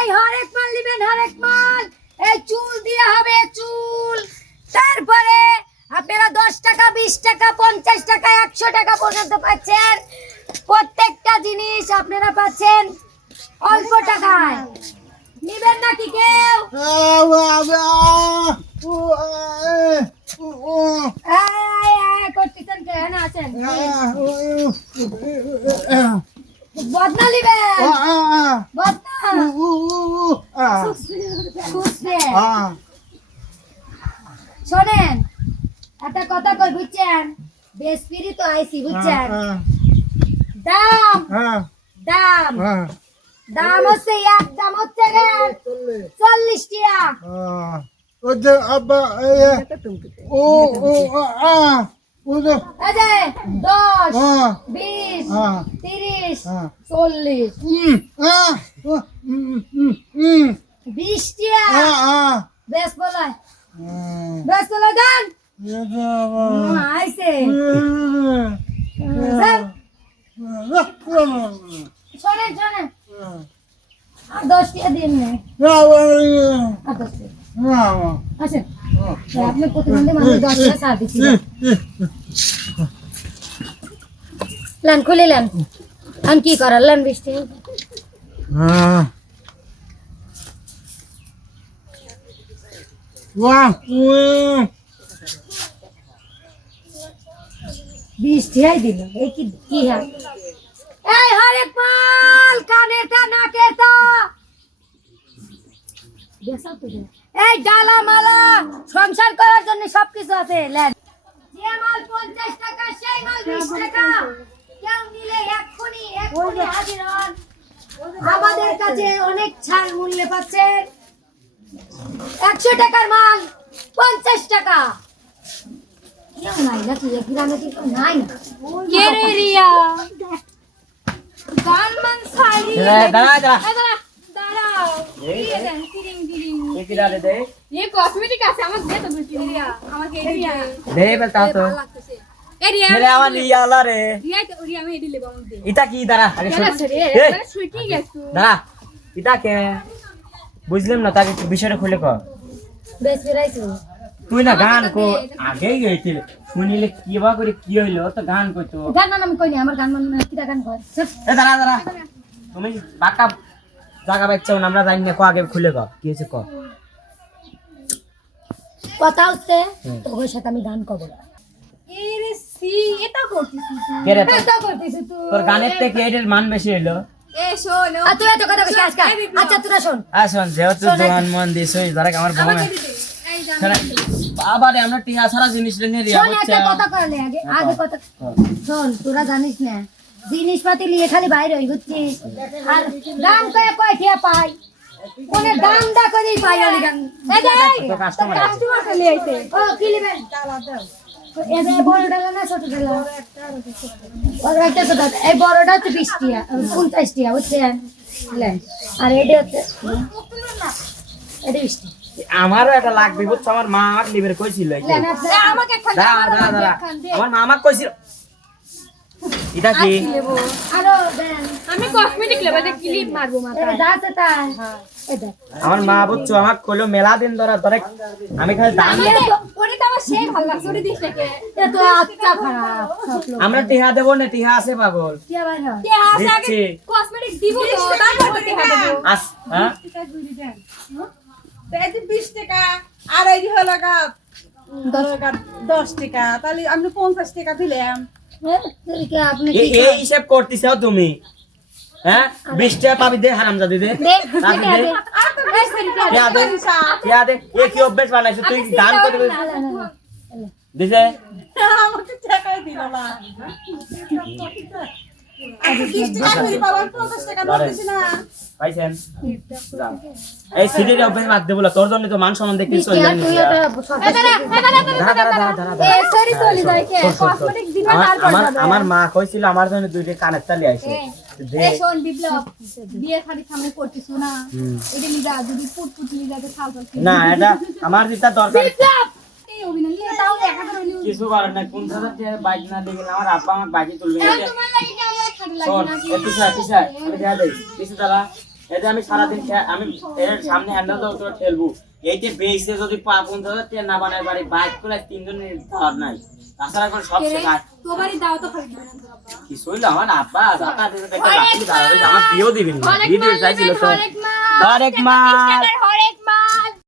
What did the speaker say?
এই হরেক মাল নিবেন, হরেক মাল। এই চুল দিয়ে হবে চুল। তারপরে আপনারা দশ টাকা, বিশ টাকা, পঞ্চাশ টাকা, একশো টাকা পর্যন্ত পাচ্ছেন। প্রত্যেকটা জিনিস আপনারা পাচ্ছেন অল্প টাকায়। নিবেন নাকি কেউ? বদনা নিবেন। শোনেন একটা কথা কই বুঝছেন বেসপিরি তো আইসি বুঝছেন দাম দাম দাম হচ্ছে এক দাম হচ্ছে চল্লিশ টাকা এই যে দশ বিশ তিরিশ চল্লিশ বিশ টাকা বেশ বলায় বেশ বলায় দেন আইসে স্যার শোনেন শোনেন আর দশ টাকা দিন না আর দশ টাকা আসেন আপনি প্রতিবন্ধী মানুষ দশ টাকা ছাড় দিচ্ছি লেন খুলে লেন এখন কি করার লেন বৃষ্টি বৃষ্টিয়াই দিল এই কি হয় এই হরেক দেখাও তো দে। এই ডালা মালা সংসার করার জন্য সবকিছু আছে লেন। যে মাল পঞ্চাশ টাকা সেই মাল বিশ টাকা। কেউ নিলে এক্ষুনি এক্ষুনি হাজির হন। আমাদের কাছে অনেক ছাড় মূল্যে পাচ্ছেন একশো টাকার মাল পঞ্চাশ টাকা। কেউ নাই নাকি? গ্রামে কি নাই কে রে রিয়া? গান মান সাইরি দাঁড়া দাঁড়া। দাঁড়াও। কি দাঁড়া দে। এই কসমেটিক আছে আমার দে তো বলছি রিয়া আমাকে এই রিয়া দে বেলতা তো। ভালো লাগতেছে। এই রিয়া ছেলে আমার লিয়া আলা রে। রিয়া তো রিয়া আমি এডি লেব আমাকে দে। ইটা কি? দাঁড়া আগে কেন শোন। আছে রে? এ, মানে দাঁড়া কে বুঝলাম না তাকে বিষয়টা খুলে কর বেশ তুই না গান কো। আগেই গেছিল শুনিলে কি বা করে কি হইল তো গান করতো গান মান আমি কইনি আমার গান মান কিটা গান চুপ। এ দাঁড়া দাঁড়া। তুমি বাকা জায়গা পাচ্ছো না আমরা জানি না কো আগে খুলে কর কি হয়েছে কর কথা হচ্ছে। তোর সাথে আমি গান করব তোর- এটা করতেছিস তুই। তোর গানের থেকে এটার মান বেশি আচ্ছা মন আমার টিয়া জিনিস নিয়ে রিয়া শোন বুঝছে একটা কথা করলে আগে আগে কথা শোন তোরা জানিস না জিনিসপাতি নিয়ে খালি বাইরে হই বুঝছিস? আর দাম কয়ে কয় পাই কোনে দাম দা করেই পাই আমি গান এই যে তো কাস্টমার আছে। কাস্টমার খালি আইছে। ও কি নেবেন এই যে বড় ডালা না ছোট ডালা? বড় একটা ছোট এই বড়টা হচ্ছে বিশ টিয়া পঞ্চাশ টিয়া বুঝছেন আর এটা হচ্ছে এটা বিশ টিয়া। আমারও একটা লাগবে বুঝছ? আমার মা আমাকে লিবের কইছিল আমাকে আমার। আমার মা আমাকে কইছিল এটা কি? আরও আমি কসমেটিক লেব এটা ক্লিপ মারবো এটা মাথায়। যা আছে তাই এটা আমার মা বুঝছ আমাকে কইলো মেলা দিন ধরে ধরে আমি খালি দাম ওরে তো আমার সেই ভালো লাগছে ওরে দিস নাকি? এ তো আচ্ছা খারাপ আমরা টিহা দেবো না টিহা আছে পাগল। টিয়া ভাই হয়। কে আসে আগে কসমেটিক দিব তো তারপর তো দেবো। আস হ্যাঁ? এই যে বিশ টাকা আর এই যে হলো গা হলো গা দশ টাকা তাহলে আমি পঞ্চাশ টাকা দিলাম হ্যাঁ, তুই কি আপনি এ- কি এই হিসাব করতেছ তুমি? হ্যাঁ? বিশ টাকা পাবি দে হারাম জাদি দে কি অভ্যাস বানাইছো তুই? গান করে। দিছে? আমাকে টাকাই দিল না। টাকা না। পাইছেন এই সিডির অভ্যাস বাদ দে বলে তোর জন্য তো মান সম্মান দেখতে চলে তুই যাই তুই এটা সব দাঁড়া দাঁড়া দাঁড়া দাঁড়া দাঁড়া এ সরি চলে যায় কে শোন, শোন, শোন। কসমেটিক দিবে আমার আমার মা কইছিল আমার জন্য দুইটা কানের তালি আইছে না এটা না আমার যেটা দরকার কিছু করার নাই কোন বাইক না দেখে আমার আব্বা আমাকে বাইকে তুলবে না আমার পিছা পিছা পিছে যে আমি সারাদিন আমি এর সামনে হ্যান্ডেল তো তো ঠেলবো এইতে বেসে যদি পা পঞ্চাশ তেল না বানায় বাড়ি বাইক করে তিনজনের ধর নাই তাছাড়া করে সব শেখায় তোমারই দাও তো খাবি না কি শৈল আমার আব্বা দাদা দিতে দাও আমার বিয়ে দিবেন না ভিডিও চাইছিল তো আরেক মা আরেক টাকার